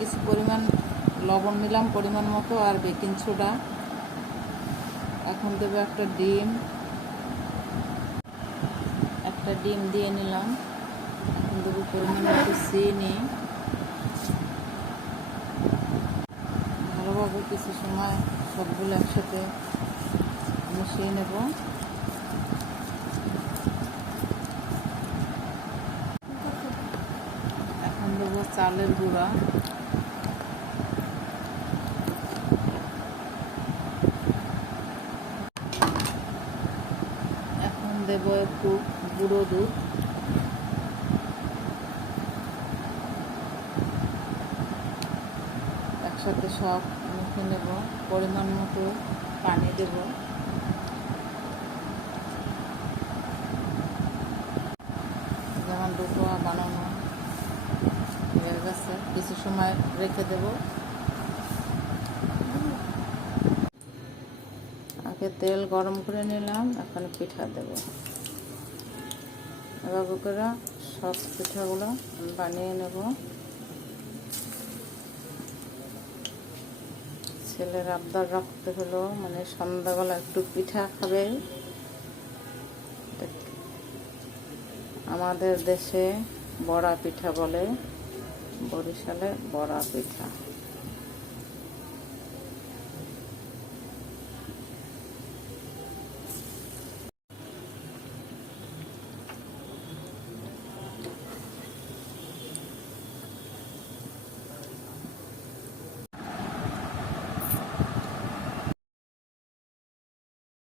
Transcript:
কিছু পরিমাণ লবণ নিলাম পরিমাণ মতো, আর বেকিং সোডা। এখন দেবো একটা ডিম দিয়ে নিলাম। এখন দেবো পরিমাণ মতো চিনি। ভালোভাবে কিছু সময় সবগুলো একসাথে মিশিয়ে নেব। এখন দেবো চালের গুঁড়া। এখন দেব একটু গুঁড়ো দুধ। একসাথে সব মেখে নেব। পরিমাণ মতো পানি দেব। যেমন ডুবো বানানো হয়ে গেছে, কিছু সময় রেখে দেব। আগে তেল গরম করে নিলাম, এখন পিঠা দেব। এভাবে করে সব পিঠাগুলো বানিয়ে নেব। ছেলের আবদার রাখতে হলো, মানে সন্ধ্যাবেলা একটু পিঠা খাবে। আমাদের দেশে বড়া পিঠা বলে, বরিশালে বড়া পিঠা।